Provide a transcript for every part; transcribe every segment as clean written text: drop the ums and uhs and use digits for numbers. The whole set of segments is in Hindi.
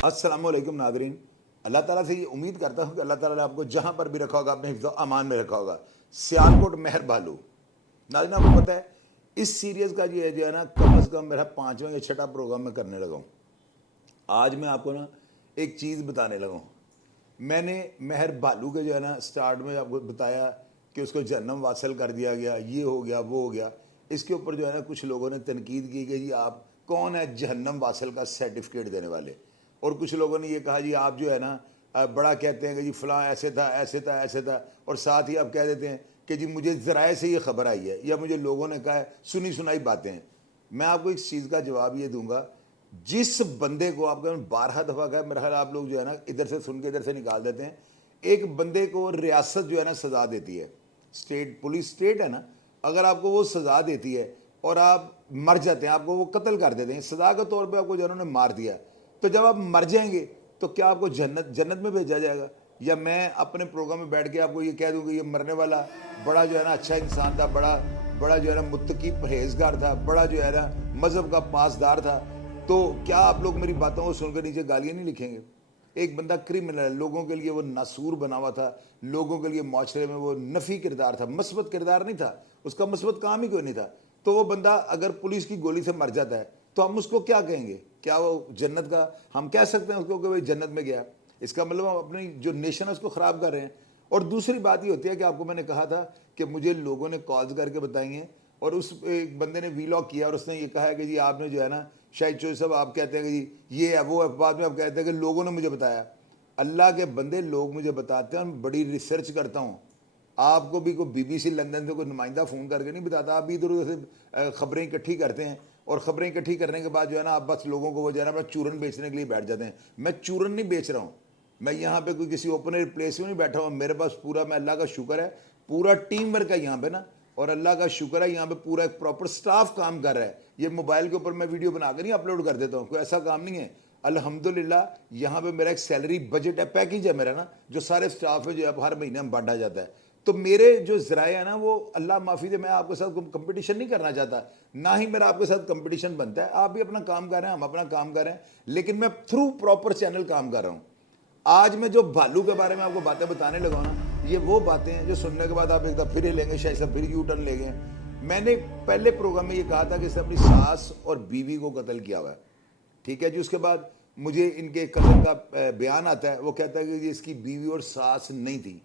अस्सलाम वालेकुम नादरीन। अल्लाह ताला से ये उम्मीद करता हूँ कि अल्लाह ताला ने आपको जहाँ पर भी रखा होगा अपने हिफ्ज़ अमान में रखा होगा। सियालकोट महर भालू, नाज़रीन आपको पता है इस सीरीज़ का ये जो है ना कम से कम मेरा 5वां या 6वां प्रोग्राम मैं करने लगा हूँ। आज मैं आपको ना एक चीज़ बताने लगा हूँ। मैंने महर भालू के जो है ना स्टार्ट में आपको बताया कि उसको जहन्नम वासल कर दिया गया, ये हो गया वो हो गया। इसके ऊपर जो है ना कुछ लोगों ने तनकीद की कि जी आप कौन है जहन्नम वासल का सर्टिफिकेट देने वाले, और कुछ लोगों ने ये कहा जी आप जो है ना बड़ा कहते हैं कि जी फ़लाँ ऐसे था ऐसे था ऐसे था, और साथ ही आप कह देते हैं कि जी मुझे ज़राए से ये खबर आई है या मुझे लोगों ने कहा है, सुनी सुनाई बातें हैं। मैं आपको इस चीज़ का जवाब ये दूंगा, जिस बंदे को आपका 12 दफ़ा कहा, मेरा ख्याल आप लोग जो है ना इधर से सुन के इधर से निकाल देते हैं। एक बंदे को रियासत जो है ना सज़ा देती है, स्टेट पुलिस स्टेट है ना, अगर आपको वो सज़ा देती है और आप मर जाते हैं, आपको वो कत्ल कर देते हैं सज़ा के तौर पे, आपको जो उन्होंने मार दिया, तो जब आप मर जाएंगे तो क्या आपको जन्नत में भेजा जाएगा? या मैं अपने प्रोग्राम में बैठ के आपको ये कह दूँ कि ये मरने वाला बड़ा जो है ना अच्छा इंसान था, बड़ा बड़ा जो है ना मुत्तकी परहेजगार था, बड़ा जो है ना मज़हब का पासदार था, तो क्या आप लोग मेरी बातों को सुनकर नीचे गालियाँ नहीं लिखेंगे? एक बंदा क्रिमिनल है, लोगों के लिए वो नासूर बना हुआ था, लोगों के लिए माशरे में वो नफ़ी किरदार था, मस्बत किरदार नहीं था, उसका मस्बत काम ही कोई नहीं था। तो वो बंदा अगर पुलिस की गोली से मर जाता है तो हम उसको क्या कहेंगे? क्या वो जन्नत का हम कह सकते हैं उसको कि भाई जन्नत में गया? इसका मतलब हम अपनी जो नेशन है उसको ख़राब कर रहे हैं। और दूसरी बात ये होती है कि आपको मैंने कहा था कि मुझे लोगों ने कॉल्स करके बताएंगे, और उस एक बंदे ने वीलॉग किया और उसने ये कहा है कि जी आपने जो है ना शाहिद चौधरी साहब आप कहते हैं कि जी ये है वो है, बाद में आप कहते हैं कि लोगों ने मुझे बताया। अल्लाह के बंदे, लोग मुझे बताते हैं, मैं बड़ी रिसर्च करता हूँ। आपको भी कोई बीबीसी लंदन से कोई नुमाइंदा फ़ोन करके नहीं बताता, आप भी इधर उधर से ख़बरें इकट्ठी करते हैं, और ख़बरें इकट्ठी करने के बाद जो है ना आप बस लोगों को वो जो है ना अपना चूरन बेचने के लिए बैठ जाते हैं। मैं चूरन नहीं बेच रहा हूँ, मैं यहाँ पे कोई किसी ओपन एयर प्लेस में नहीं बैठा हूँ। मेरे पास पूरा, मैं अल्लाह का शुक्र है, पूरा टीम वर्क है यहाँ पे ना, और अल्लाह का शुक्र है यहाँ पे पूरा एक प्रॉपर स्टाफ काम कर रहा है। ये मोबाइल के ऊपर मैं वीडियो बना कर नहीं अपलोड कर देता हूँ, कोई ऐसा काम नहीं है। अल्हम्दुलिल्लाह यहाँ पे मेरा एक सैलरी बजट है, पैकेज है मेरा ना, जो सारे स्टाफ है जो अब हर महीने में बांटा जाता है। तो मेरे जो ज़राए हैं ना वो अल्लाह माफ़ी दे, मैं आपके साथ कंपटीशन नहीं करना चाहता, ना ही मेरा आपके साथ कंपटीशन बनता है। आप भी अपना काम कर रहे हैं, हम अपना काम कर रहे हैं, लेकिन मैं थ्रू प्रॉपर चैनल काम कर रहा हूँ। आज मैं जो भालू के बारे में आपको बातें बताने लगा हूं ना, ये वो बातें हैं जो सुनने के बाद आप एक दफ़ा फिर ही लेंगे, शायद से फिर यू टर्न लेंगे। मैंने पहले प्रोग्राम में ये कहा था कि इसने अपनी सास और बीवी को कत्ल किया हुआ है, ठीक है जी। उसके बाद मुझे इनके कत्ल का बयान आता है, वो कहता है कि इसकी बीवी और सास नहीं थी।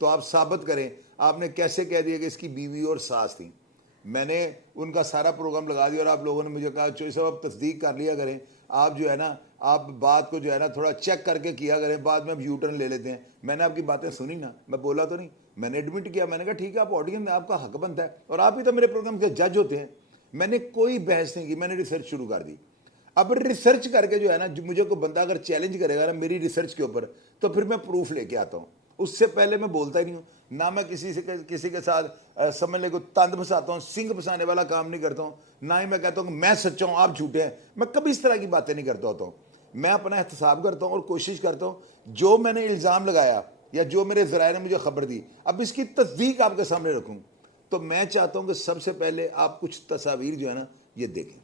तो आप साबित करें, आपने कैसे कह दिया कि इसकी बीवी और सास थी? मैंने उनका सारा प्रोग्राम लगा दिया और आप लोगों ने मुझे कहा चौधरी साहब आप तस्दीक कर लिया करें, आप जो है ना आप बात को जो है ना थोड़ा चेक करके किया करें, बाद में आप यू टर्न ले लेते हैं। मैंने आपकी बातें सुनी ना, मैं बोला तो नहीं, मैंने एडमिट किया, मैंने कहा ठीक है आप ऑडियंस में, आपका हक बनता है, और आप ही तो मेरे प्रोग्राम के जज होते हैं। मैंने कोई बहस नहीं की, मैंने रिसर्च शुरू कर दी। अब रिसर्च करके जो है ना, मुझे कोई बंदा अगर चैलेंज करेगा ना मेरी रिसर्च के ऊपर, तो फिर मैं प्रूफ लेके आता हूँ। उससे पहले मैं बोलता ही नहीं हूँ ना, मैं किसी के साथ समझ ले को तंद फंसाता हूँ, सिंग फंसाने वाला काम नहीं करता हूँ, ना ही मैं कहता हूँ कि मैं सच्चा हूँ आप झूठे हैं। मैं कभी इस तरह की बातें नहीं करता होता हूँ। मैं अपना एहतसाब करता हूँ और कोशिश करता हूँ जो मैंने इल्ज़ाम लगाया या जो मेरे ज़राए ने मुझे खबर दी, अब इसकी तस्दीक आपके सामने रखूँ। तो मैं चाहता हूँ कि सबसे पहले आप कुछ तस्वीर जो है ना ये देखें।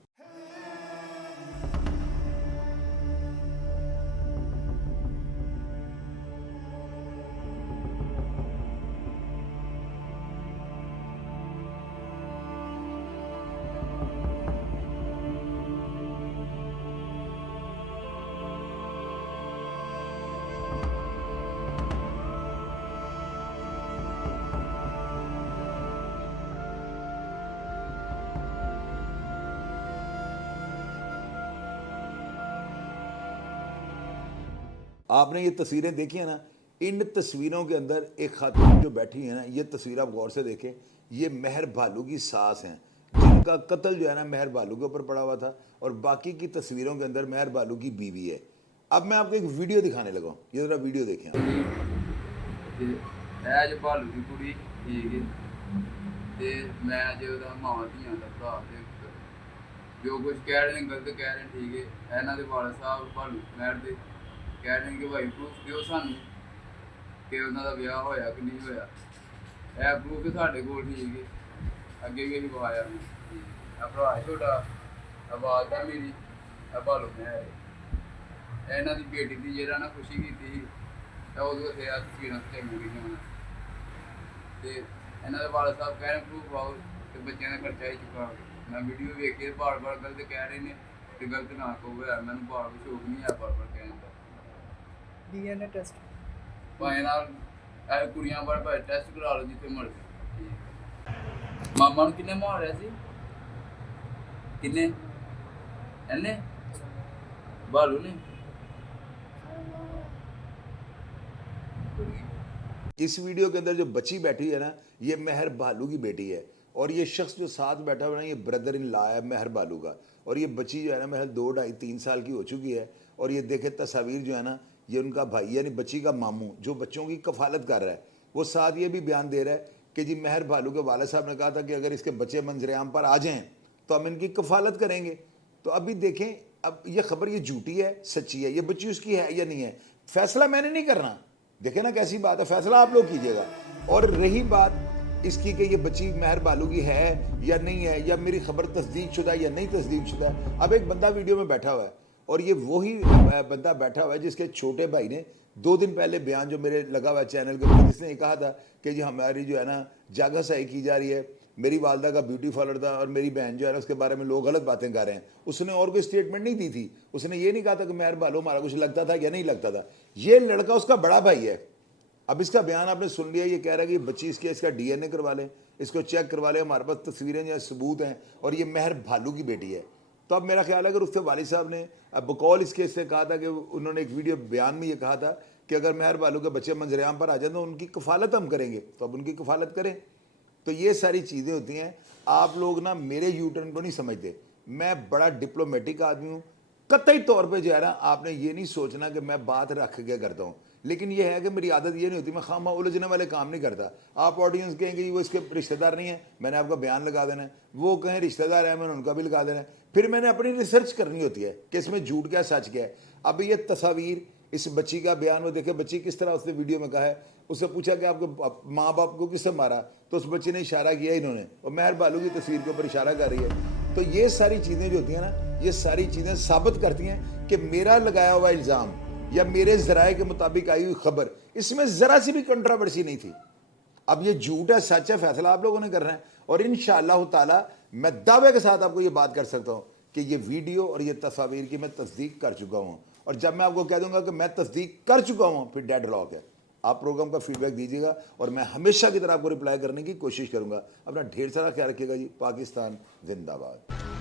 आपने ये तस्वीरें देखी है ना, इन तस्वीरों के अंदर एक खातून जो बैठी है ना, ये तस्वीर आप गौर से देखें, ये महर भालू की सास हैं, जिनका कत्ल जो है ना महर भालू के ऊपर पड़ा हुआ था, और बाकी की तस्वीरों के अंदर महर भालू की बीवी है। अब मैं आपको एक वीडियो दिखाने लगा हूँ, ये ज़रा वीडियो देखें आप। मैं जो भालू की कुड़ी ठीक है, ਤੇ ਮੈਂ ਜੇ ਉਹਦਾ ਮਾਵਾਂ ਧੀਆਂ ਦਾ ਭਰਾ ਤੇ ਜੋ ਕੁਝ ਕਹਿ ਰਹੇ ਨੇ ਗਲਤ ਕਹਿ ਰਹੇ ਨੇ, ਠੀਕ ਹੈ। ਇਹਨਾਂ ਦੇ ਵਾਲਦ ਸਾਹਿਬ ਭਾਲੂ ਮਹਿਰ ਦੇ ਕਹਿ ਰਹੇ ਨੇ ਕਿ ਭਾਈ ਪ੍ਰੂਫ ਦਿਓ ਸਾਨੂੰ ਕਿ ਉਹਨਾਂ ਦਾ ਵਿਆਹ ਹੋਇਆ ਕਿ ਨਹੀਂ ਹੋਇਆ। ਇਹ ਪ੍ਰੂਫ ਸਾਡੇ ਕੋਲ ਠੀਕ ਹੈ, ਅੱਗੇ ਵੀ ਅਸੀਂ ਵਿਖਾਇਆ। ਆ ਭਰਾ ਛੋਟਾ, ਆਵਾਜ਼ ਤਾਂ ਮੇਰੀ, ਆ ਭਾਲੂ ਮਹਿਰ। ਇਹਨਾਂ ਦੀ ਬੇਟੀ ਦੀ ਜਿਹੜਾ ਨਾ ਖੁਸ਼ੀ ਕੀਤੀ ਸੀ ਤਾਂ ਉਦੋਂ ਉੱਥੇ ਆ ਤਸਵੀਰਾਂ ਖਿਚਾਈਆਂ ਗਈਆਂ ਉਹਨਾਂ ਤੇ ਇਹਨਾਂ ਦੇ ਵਾਲਦ ਸਾਹਿਬ ਕਹਿ ਰਹੇ ਪ੍ਰੂਫ ਆਓ ਤੇ ਬੱਚਿਆਂ ਦਾ ਖਰਚਾ ਹੀ ਚੁਕਾਓਗੇ। ਮੈਂ ਵੀਡੀਓ ਵੇਖ ਕੇ ਬਾਰ-ਬਾਰ ਗਲਤ ਕਹਿ ਰਹੇ ਨੇ ਤੇ ਗਲਤ ਨਾ ਕਹੋ ਯਾਰ, ਮੈਨੂੰ ਬਾਰ-ਬਾਰ ਸ਼ੌਕ ਨਹੀਂ ਆ ਬਾਰ-ਬਾਰ ਕਹਿਣ ਦਾ। DNA ਟੈਸਟ ਭਾਵੇਂ ਨਾਲ ਇਹ ਕੁੜੀਆਂ ਬਾਰ-ਬਾਰ ਟੈਸਟ ਕਰਾ ਲਓ ਜਿੱਥੇ ਮਰਜ਼ੀ। ਮਾਮਾ ਨੂੰ ਕਿੰਨੇ ਮਾਰਿਆ ਸੀ? ਕਿੰਨੇ? ਇਹਨੇ ਬਾਲੂ ਨੇ? इस वीडियो के अंदर जो बच्ची बैठी है ना, ये मेहर भालू की बेटी है और ये शख्स जो साथ बैठा हुआ है ना, ये ब्रदर इन लॉ है मेहर भालू का। और ये बच्ची जो है ना महल 2, 2.5, 3 साल की हो चुकी है। और ये देखे तस्वीर जो है ना, ये उनका भाई यानी बच्ची का मामू जो बच्चों की कफालत कर रहा है, वो साथ ये भी बयान दे रहा है कि जी मेहर भालू के वालिद साहब ने कहा था कि अगर इसके बच्चे मंजर-ए-आम पर आ जाएँ तो हम इनकी कफालत करेंगे। तो अभी देखें, अब ये खबर ये झूठी है सच्ची है, ये बच्ची उसकी है या नहीं है, फैसला मैंने नहीं करना। देखे ना कैसी बात है, फैसला आप लोग कीजिएगा। और रही बात इसकी कि ये बच्ची मेहर भालू की है या नहीं है, या मेरी खबर तस्दीक शुदा है या नहीं तस्दीक शुदा है। अब एक बंदा वीडियो में बैठा हुआ है और ये वही बंदा बैठा हुआ है जिसके छोटे भाई ने 2 दिन पहले बयान जो मेरे लगा हुआ है चैनल के ऊपर, जिसने ये कहा था कि जी हमारी जो है ना जागा सही की जा रही है, मेरी वालदा का ब्यूटी पार्लर था और मेरी बहन जो है ना उसके बारे में लोग गलत बातें कर रहे हैं। उसने और कोई स्टेटमेंट नहीं दी थी, उसने ये नहीं कहा था कि मेहर भालू हमारा कुछ लगता था या नहीं लगता था। ये लड़का उसका बड़ा भाई है। अब इसका बयान आपने सुन लिया, ये कह रहा है कि बच्ची इसका DNA करवा लें, इसको चेक करवा लें, हमारे पास तस्वीरें या सबूत हैं और ये मेहर भालू की बेटी है। तो अब मेरा ख्याल है अगर उसके वालिद साहब ने अब बकौल इस केस से कहा था कि उन्होंने एक वीडियो बयान में ये कहा था कि अगर मेहर भालू के बच्चे मंजर-ए-आम पर आ जाए तो उनकी कफालत हम करेंगे, तो अब उनकी कफालत करें। तो ये सारी चीज़ें होती हैं। आप लोग ना मेरे यू टर्न को नहीं समझते, मैं बड़ा डिप्लोमेटिक आदमी हूँ। कतई तौर पे जो है ना आपने ये नहीं सोचना कि मैं बात रख के करता हूँ, लेकिन ये है कि मेरी आदत ये नहीं होती, मैं खामा उलझने वाले काम नहीं करता। आप ऑडियंस कहेंगे वो इसके रिश्तेदार नहीं है, मैंने आपका बयान लगा देना है, वो कहें रिश्तेदार है मैंने उनका भी लगा देना है। फिर मैंने अपनी रिसर्च करनी होती है कि इसमें झूठ क्या सच क्या है। अब ये तस्वीर इस बच्ची का बयान में देखे, बच्ची किस तरह उसने वीडियो में कहा है, उससे पूछा कि आपको माँ बाप को किससे मारा, तो उस बच्चे ने इशारा किया इन्होंने, और मेहर भालू की तस्वीर के ऊपर इशारा कर रही है। तो ये सारी चीज़ें जो होती हैं ना, ये सारी चीज़ें साबित करती हैं कि मेरा लगाया हुआ इल्ज़ाम या मेरे ज़राए के मुताबिक आई हुई खबर, इसमें ज़रा सी भी कंट्रोवर्सी नहीं थी। अब ये झूठ है सच है, फैसला आप लोगों ने करना है। और इंशाअल्लाह ताला मैं दावे के साथ आपको ये बात कर सकता हूँ कि ये वीडियो और ये तस्वीर की मैं तस्दीक कर चुका हूँ। और जब मैं आपको कह दूंगा कि मैं तस्दीक कर चुका हूँ, फिर डेड लॉक है। आप प्रोग्राम का फीडबैक दीजिएगा और मैं हमेशा की तरह आपको रिप्लाई करने की कोशिश करूँगा। अपना ढेर सारा ख्याल रखिएगा जी। पाकिस्तान जिंदाबाद।